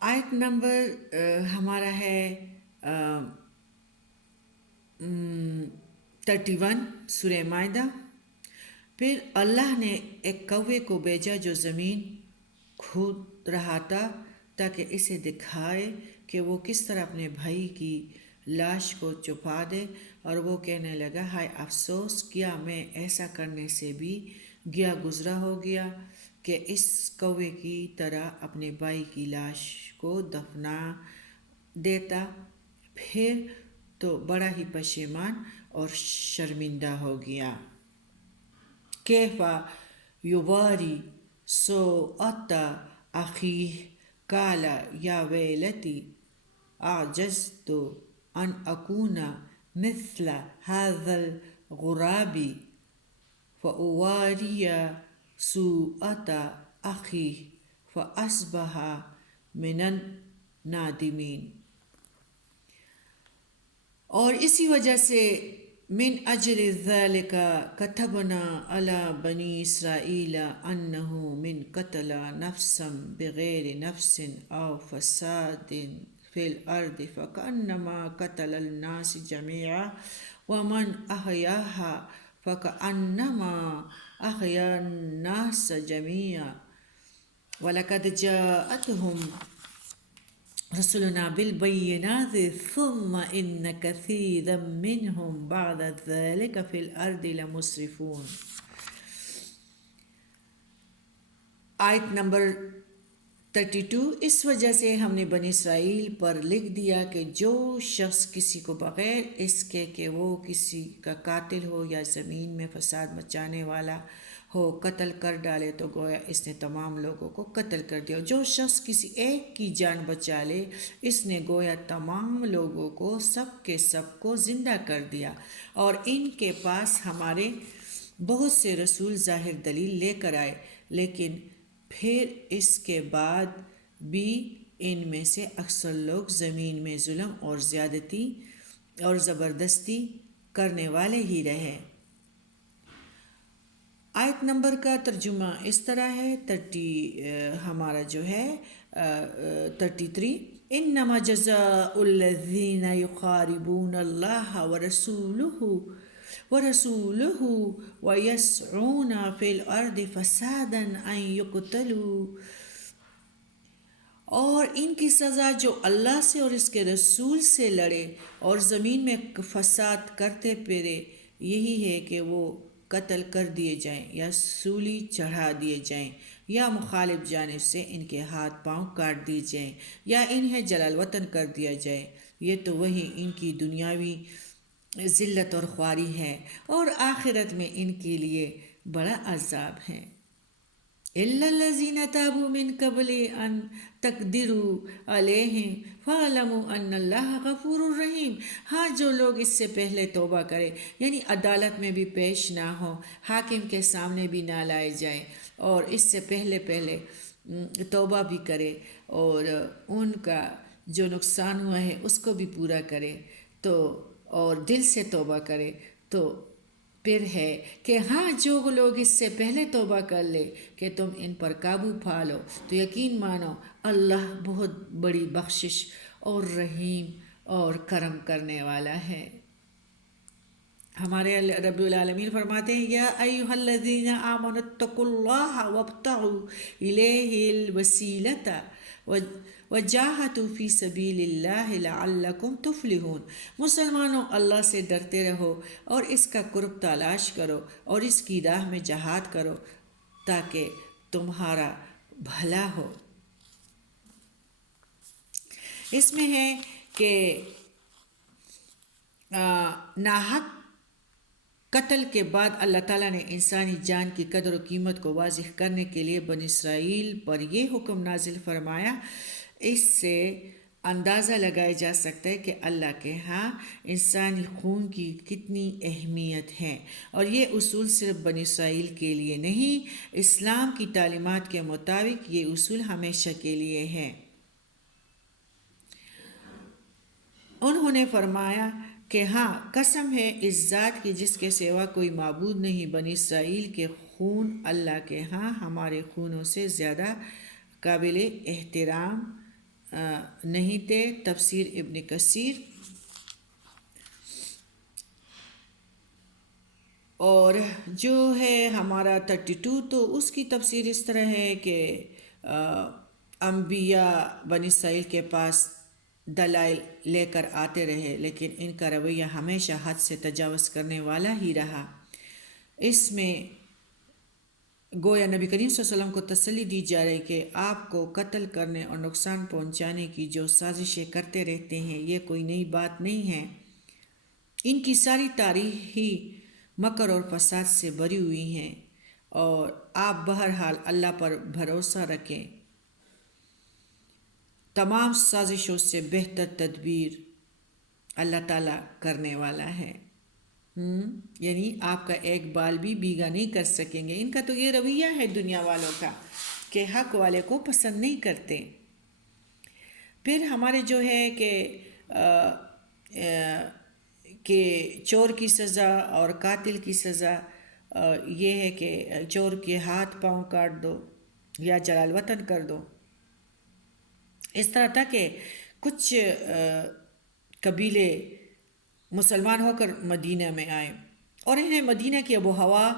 آیت نمبر ہمارا ہے 31 سورہ مائدہ۔ پھر اللہ نے ایک کوے کو بھیجا جو زمین کھود رہا تھا تاکہ اسے دکھائے کہ وہ کس طرح اپنے بھائی کی لاش کو چھپا دے، اور وہ کہنے لگا ہائے افسوس، کیا میں ایسا کرنے سے بھی گیا گزرا ہو گیا کہ اس کوے کی طرح اپنے بھائی کی لاش کو دفنا دیتا۔ پھر تو بڑا ہی پشیمان اور شرمندہ ہو گیا۔ کیف یواری سوءۃ اخیہ قال یا ویلتی اعجزت ان اکون مثل ھذا الغراب فاواری سوءۃ اخیہ فاصبح من النادمین۔ اور اسی وجہ سے من اجل ذلك كتبنا على بني اسرائیل انه من قتل نفسا بغیر نفس او فساد في الارض فكأنما قتل الناس جميعا ومن احیاها فكأنما احیا الناس جميعا ولقد جاءتهم رسلنا بالبينات ثم ان كثيرا منهم بعد ذلك في الارض لمسرفون۔ آیت نمبر 32۔ اس وجہ سے ہم نے بنی اسرائیل پر لکھ دیا کہ جو شخص کسی کو بغیر اس کے کہ وہ کسی کا قاتل ہو یا زمین میں فساد مچانے والا ہو قتل کر ڈالے تو گویا اس نے تمام لوگوں کو قتل کر دیا۔ جو شخص کسی ایک کی جان بچا لے اس نے گویا تمام لوگوں کو سب کے سب کو زندہ کر دیا۔ اور ان کے پاس ہمارے بہت سے رسول ظاہر دلیل لے کر آئے، لیکن پھر اس کے بعد بھی ان میں سے اکثر لوگ زمین میں ظلم اور زیادتی اور زبردستی کرنے والے ہی رہے۔ آیت نمبر کا ترجمہ اس طرح ہے، ہمارا جو ہے 33۔ انما جزاء الذین یحاربون اللہ ورسولہ ویسعون فی الارض فسادا ان یقتلوا، اور ان کی سزا جو اللہ سے اور اس کے رسول سے لڑے اور زمین میں فساد کرتے پھرے یہی ہے کہ وہ قتل کر دیے جائیں یا سولی چڑھا دیے جائیں یا مخالف جانب سے ان کے ہاتھ پاؤں کاٹ دیے جائیں یا انہیں جلال وطن کر دیا جائے۔ یہ تو وہی ان کی دنیاوی ذلت اور خواری ہے، اور آخرت میں ان کے لیے بڑا عذاب ہے۔ إِلَّا الَّذِينَ تَابُوا مِن قَبْلِ أَن تَقْدِرُوا عَلَيْهِمْ فَاعْلَمُوا أَنَّ اللَّهَ غَفُورٌ رَحِيمٌ۔ ہاں جو لوگ اس سے پہلے توبہ کرے، یعنی عدالت میں بھی پیش نہ ہو، حاکم کے سامنے بھی نہ لائے جائیں، اور اس سے پہلے توبہ بھی کرے اور ان کا جو نقصان ہوا ہے اس کو بھی پورا کرے تو اور دل سے توبہ کرے، تو پھر ہے کہ ہاں جو لوگ اس سے پہلے توبہ کر لے کہ تم ان پر قابو پا لو تو یقین مانو اللہ بہت بڑی بخشش اور رحیم اور کرم کرنے والا ہے۔ ہمارے رب العالمین فرماتے ہیں یا ایھا الذین آمنوا اتقوا اللہ وابتغوا الیہ الوسیلۃ وجاہدوا فی سبیل اللہ لعلکم تفلحون۔ مسلمانوں اللہ سے ڈرتے رہو اور اس کا قرب تلاش کرو اور اس کی راہ میں جہاد کرو تاکہ تمہارا بھلا ہو۔ اس میں ہے کہ ناحق قتل کے بعد اللہ تعالیٰ نے انسانی جان کی قدر و قیمت کو واضح کرنے کے لیے بنی اسرائیل پر یہ حکم نازل فرمایا۔ اس سے اندازہ لگایا جا سکتا ہے کہ اللہ کے ہاں انسانی خون کی کتنی اہمیت ہے، اور یہ اصول صرف بنی اسرائیل کے لیے نہیں، اسلام کی تعلیمات کے مطابق یہ اصول ہمیشہ کے لیے ہے۔ انہوں نے فرمایا کہ ہاں قسم ہے اس ذات کی جس کے سوا کوئی معبود نہیں، بنی اسرائیل کے خون اللہ کے ہاں ہمارے خونوں سے زیادہ قابل احترام نہیں تھے۔ تفسیر ابن کثیر۔ اور جو ہے ہمارا 32 تو اس کی تفسیر اس طرح ہے کہ انبیاء بنی اسرائیل کے پاس دلائل لے کر آتے رہے، لیکن ان کا رویہ ہمیشہ حد سے تجاوز کرنے والا ہی رہا۔ اس میں گویا نبی کریم صلی اللہ علیہ وسلم کو تسلی دی جا رہی کہ آپ کو قتل کرنے اور نقصان پہنچانے کی جو سازشیں کرتے رہتے ہیں یہ کوئی نئی بات نہیں ہے، ان کی ساری تاریخی مکر اور فساد سے بری ہوئی ہیں، اور آپ بہرحال اللہ پر بھروسہ رکھیں، تمام سازشوں سے بہتر تدبیر اللہ تعالیٰ کرنے والا ہے۔ یعنی آپ کا ایک بال بھی بیگا نہیں کر سکیں گے۔ ان کا تو یہ رویہ ہے دنیا والوں کا کہ حق والے کو پسند نہیں کرتے۔ پھر ہمارے جو ہے کہ چور کی سزا اور قاتل کی سزا یہ ہے کہ چور کے ہاتھ پاؤں کاٹ دو یا جلال وطن کر دو۔ اس طرح تھا کہ کچھ قبیلے مسلمان ہو کر مدینہ میں آئے اور انہیں مدینہ کی آب و ہوا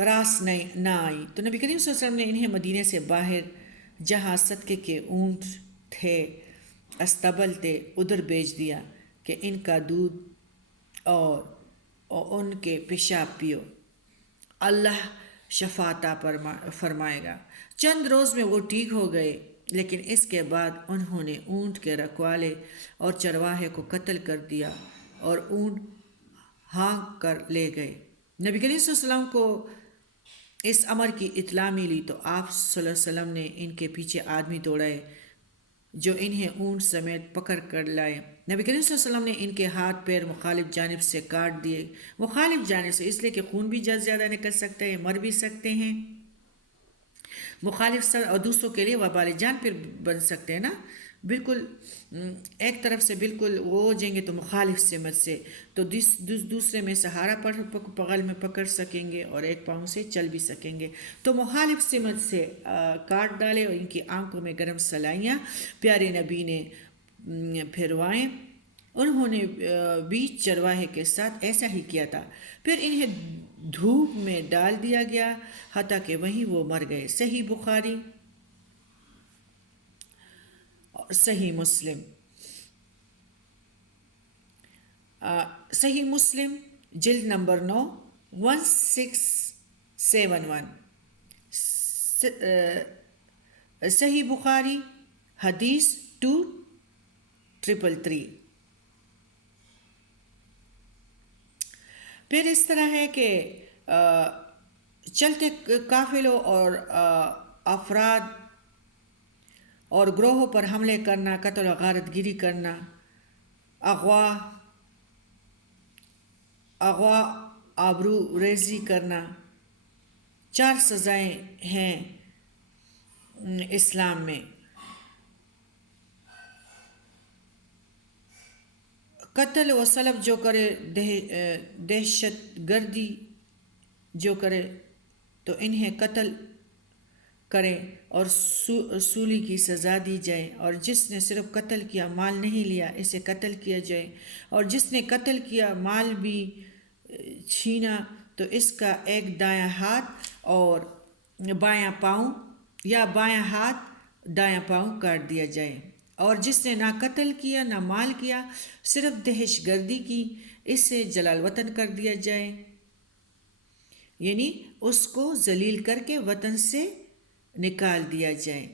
راس نہ آئی، تو نبی کریم صلی اللہ علیہ وسلم نے انہیں مدینہ سے باہر جہاں صدقے کے اونٹ تھے، استبل تھے، ادھر بھیج دیا کہ ان کا دودھ اور ان کے پیشاب پیو، اللہ شفاعت فرمائے گا۔ چند روز میں وہ ٹھیک ہو گئے، لیکن اس کے بعد انہوں نے اونٹ کے رکھوالے اور چرواہے کو قتل کر دیا اور اونٹ ہانک کر لے گئے۔ نبی کریم صلی اللہ علیہ وسلم کو اس امر کی اطلاع ملی تو آپ صلی اللہ علیہ وسلم نے ان کے پیچھے آدمی دوڑائے جو انہیں اونٹ سمیت پکڑ کر لائے۔ نبی کریم صلی اللہ علیہ وسلم نے ان کے ہاتھ پیر مخالف جانب سے کاٹ دیے، مخالف جانب سے اس لیے کہ خون بھی زیادہ نکل سکتا ہے، مر بھی سکتے ہیں، مخالف سر اور دوسروں کے لیے وبال جان پھر بن سکتے ہیں نا، بالکل ایک طرف سے بالکل وہ ہو جائیں گے تو مخالف سمت سے تو دوسرے میں سہارا بغل میں پکڑ سکیں گے اور ایک پاؤں سے چل بھی سکیں گے، تو مخالف سمت سے کاٹ ڈالے اور ان کی آنکھوں میں گرم سلائیاں پیارے نبی نے پھروائیں۔ انہوں نے بھی چرواہے کے ساتھ ایسا ہی کیا تھا، پھر انہیں دھوپ میں ڈال دیا گیا حتیٰ کہ وہیں وہ مر گئے۔ صحیح بخاری اور صحیح مسلم صحیح مسلم جلد نمبر 9 1671، صحیح بخاری حدیث 2333۔ پھر اس طرح ہے کہ چلتے قافلوں اور افراد اور گروہوں پر حملے کرنا، قتل و غارت گیری کرنا، اغوا آبرو ریزی کرنا، 4 سزائیں ہیں اسلام میں۔ قتل و سلب جو کرے، دہشت گردی جو کرے تو انہیں قتل کریں اور سولی کی سزا دی جائے، اور جس نے صرف قتل کیا مال نہیں لیا اسے قتل کیا جائے، اور جس نے قتل کیا مال بھی چھینا تو اس کا ایک دایاں ہاتھ اور بایاں پاؤں یا بایاں ہاتھ دایاں پاؤں کاٹ دیا جائے، اور جس نے نہ قتل کیا نہ مال کیا صرف دہشت گردی کی اسے جلال وطن کر دیا جائے، یعنی اس کو ذلیل کر کے وطن سے نکال دیا جائے،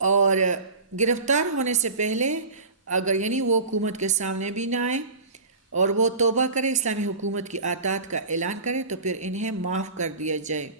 اور گرفتار ہونے سے پہلے اگر یعنی وہ حکومت کے سامنے بھی نہ آئے اور وہ توبہ کرے، اسلامی حکومت کی اطاعت کا اعلان کرے تو پھر انہیں معاف کر دیا جائے۔